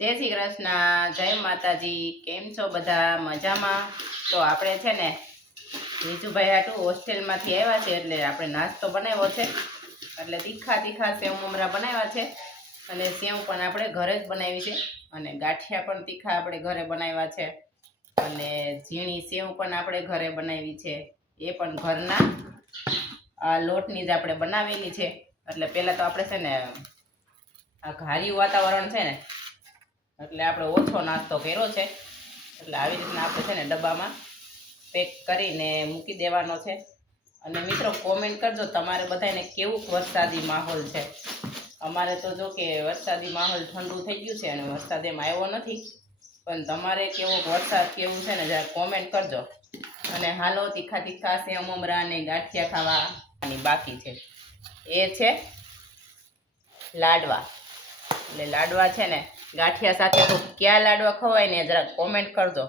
જય શ્રી કૃષ્ણ, જય માતાજી। કેમ છો બધા? મજામાં? તો આપણે છે ને વિજુભાઈ હાટું હોસ્ટેલમાંથી આવ્યા છે એટલે આપણે નાસ્તો બનાવ્યો છે। એટલે તીખા સેવ મમરા બનાવ્યા છે અને સેવ પણ આપણે ઘરે જ બનાવી છે અને ગાંઠિયા પણ તીખા આપણે ઘરે બનાવ્યા છે અને ઝીણી સેવ પણ આપણે ઘરે બનાવી છે। એ પણ ઘરના આ લોટની જ આપણે બનાવેલી છે। એટલે પહેલા તો આપણે છે ને આ ઘારિયું વાતાવરણ છે ને એટલે આપણે ઓછો નાસ્તો કર્યો છે। એટલે આવી રીતના આપણે છે ને ડબ્બામાં પેક કરીને મૂકી દેવાનો છે। અને મિત્રો કોમેન્ટ કરજો તમારે બધાને કેવું વરસાદી માહોલ છે। અમારે તો જો કે વરસાદી માહોલ ઠંડુ થઈ ગયું છે અને વરસાદ એમ આવ્યો નથી, પણ તમારે કેવો વરસાદ કેવું છે ને જરા કોમેન્ટ કરજો। અને હાલો તીખા સેવ મમરા અને ગાંઠિયા ખાવાની બાકી છે, એ છે લાડવા। એટલે લાડવા છે ને ગાંઠિયા સાથે તો ક્યાં લાડવા ખવાય ને જરા કોમેન્ટ કરજો।